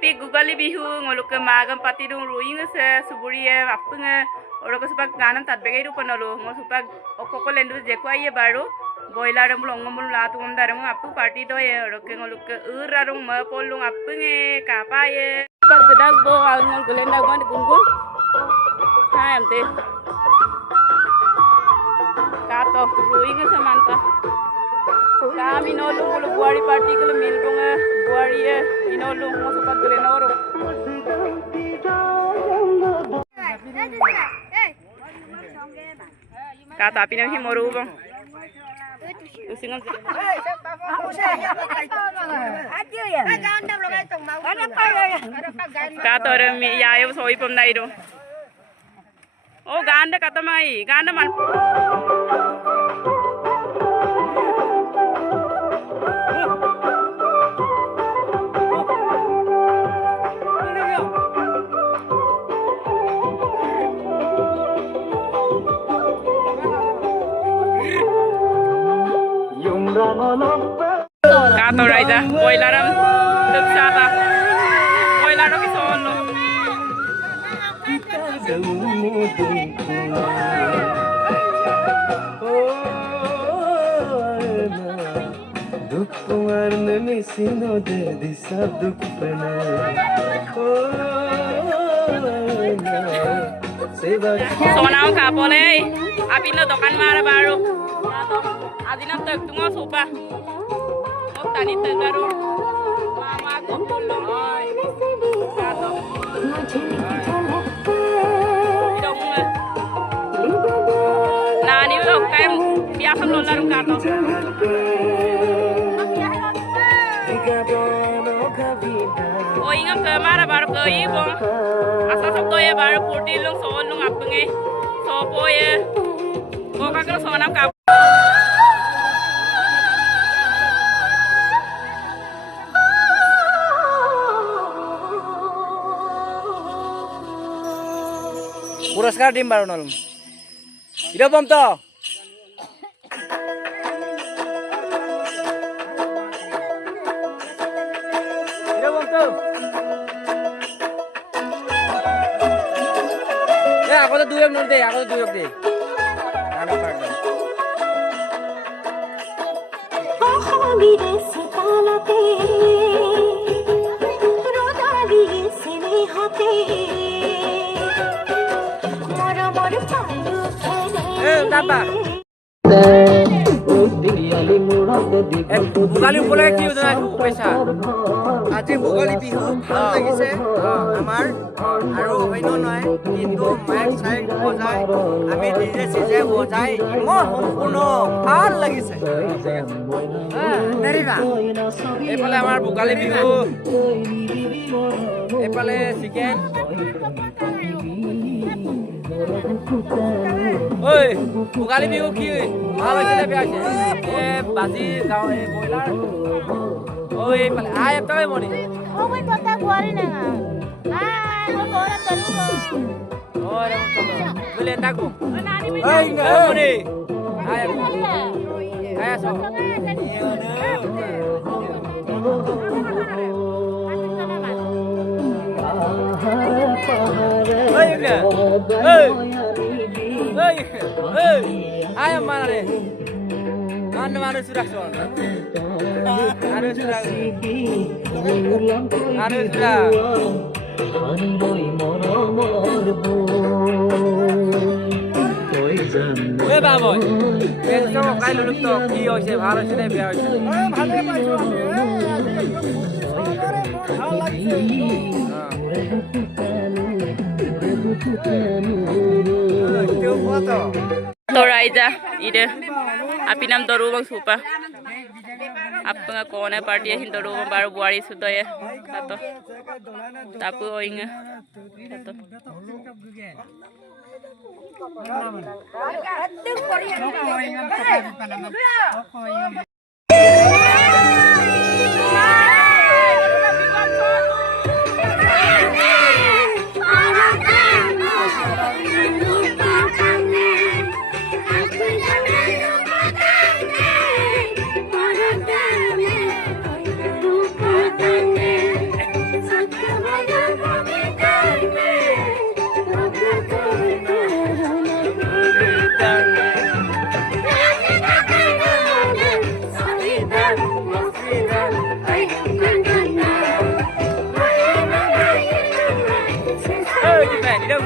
happy gugali bihu ngoluk ke magam pati dong ruing se suburi ye apung orang kesupak ganam tat begai rupa nolo ngosupak okoko lendu jekwa ye baru boiler ram longom bulu latu undaram apu party do ye orang ke ngoluk ke urarung ma polung apung kapa ye pak gedak bo alngal gelenda gwan gungun hai amte kato ruing se manta kami nolu bulu buari party kelu milbunga buari ye inolu ngosupak gelenda orang kata api nanti mau rubah, usingan. Kata orang ya ayo soi pemda itu. Oh ganda kata mai, ganda man. Kato raja, boileram tersata, boiler oke solo. Dukungan memisino de disabduk pena. Sonau kapole, api no dokan mara baru. Adina tek tunggu sopa. Tani tegaru mama kumpul kato idong nani lo kayak biasa lolar kato oh ingat ke mana baru ke ibu asal sabtu ya baru putih lung soal lung apa nge sopo ya kok kakak sonam kapo पुरस्कार team बारो नलम इधर बम तो इधर बम तो ये आगो तो दुयक नल दे आगो तो दुयक दे नाना पार्ट दे Tambah. Bugali upole ki udara upesa. Aji bugali bihu ভাল লাগিছে আমার আৰু হইনো নয় কিন্তু মাইক সাইক বজাই আমি ডিজে সিজে বজাই ইমান সম্পূৰ্ণ ভাল লাগিছে নেৰিবা এফালে আমাৰ বুগালি বিহু এফালে চিকেন ঐ বুগালি বিহু কি ভাল হৈছে বেয়া হৈছে এ বাজি গাঁও এই বইলাৰ ঐ এইফালে আই এটাই মনি ও মই কথা কোৱাৰি না আই মই কোৰা তলু ওরে বলে তাকো এই মনি আই আই আসো Ay, mana re? Mana sudah soal? Sudah. Eh, baboy. Besok kali lulus tu, kio se, harus se biar se. Bhale paisho. Toraija, ide, api nam toru bang supa, apa nggak kone party ya hintoru bang baru buari sudah ya, satu, tapu oinga, satu. দিলে